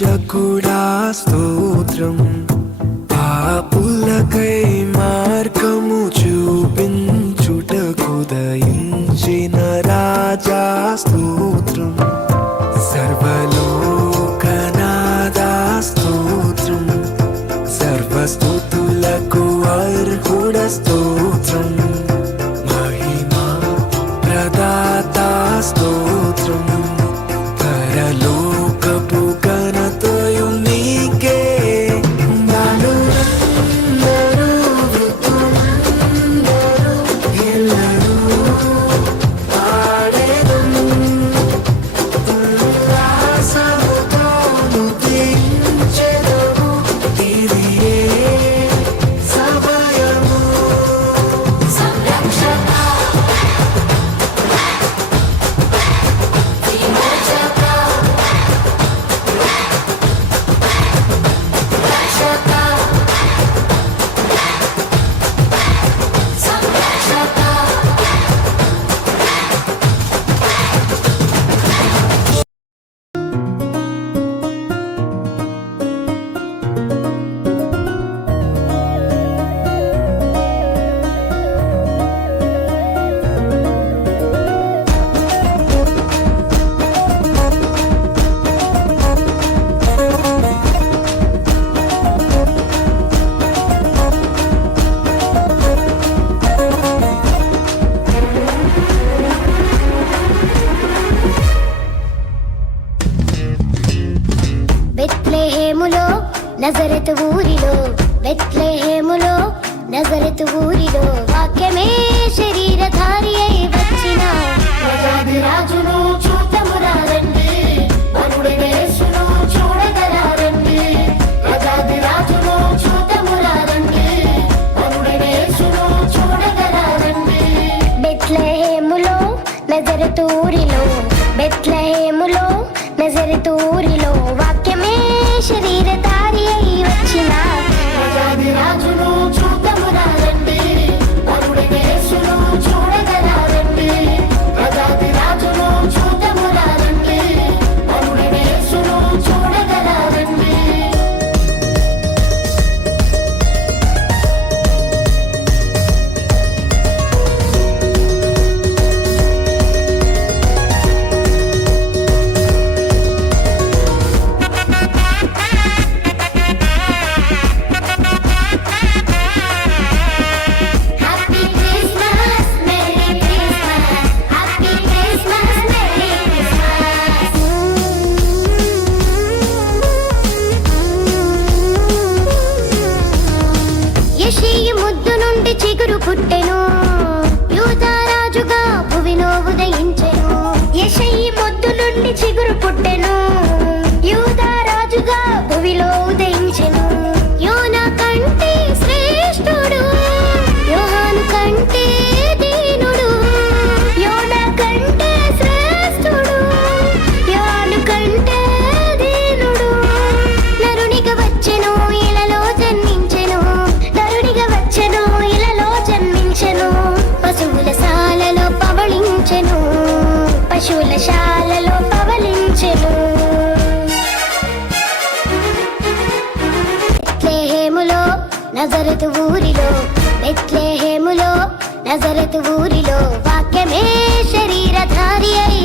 రక్షకుడా స్తోత్రం, పాపులకై మార్గము చూపించుటకు దయించిన రాజా స్తోత్రం, సర్వలోకనాథా స్తోత్రం, సర్వస్తుతులకు అర్హుడ స్తోత్రం, మహిమా ప్రదాత స్తోత్రం, పరలోకపు ఘనతయు నీకే. నానురందరూ వృద్ధులందరూ ఎల్లరూ పాడెదము, ఉల్లాసముతోను స్తుతించెదము, ఇదియే సమయము. సంరక్షక విమోచక రక్షక సంరక్షక. బెత్లెహేములో నజరెతు ఊరిలో, బెత్లెహేములో నజరెతు ఊరిలో వాక్యమే శరీరధారి అయి వచ్చిన రాజును చూతమురా రండి, వరుడైన యేసును చూడగరా రండి. రాజును చూతమురా రండి, వరుడైన యేసును చూడగరా రండి. బెత్లెహేములో నజరెతు ఊరిలో, బెత్లెహేములో నజరెతు ఊరిలో వాక్యమే శరీరధారి అయి వచ్చిన రాజును చూతమురా రండి, వరుడైన యేసును చూడగరా రండి. రాజును చూతమురా రండి, వరుడైన యేసును చూడగరా రండి. Happy Christmas merry Christmas, happy Christmas merry Christmas. యెషయి ముద్దు నుండి చిగురు పుట్టెను, యూదా రాజుగా భువిలో ఉదయించెను. యెషయి ముద్దు నుండి చిగురు పుట్టెను, యూదా రాజుగా భువిలో ఉదయించెను. యోనా కంటే శ్రేష్ఠుడు, యోహాను కంటే దీనుడు. యోనా కంటే శ్రేష్ఠుడు, యోహాను కంటే దీనుడు. నరునిగా వచ్చెను ఇలలో జన్మించెను, నరునిగా వచ్చెను ఇలలో జన్మించెను. పశువుల శాలలో పవళించెను, పశువుల శాలలో పవళించెను. బెత్లెహేములో నజరెతు ఊరిలో, బెత్లెహేములో నజరెతు ఊరిలో వాక్యమే శరీరధారి అయి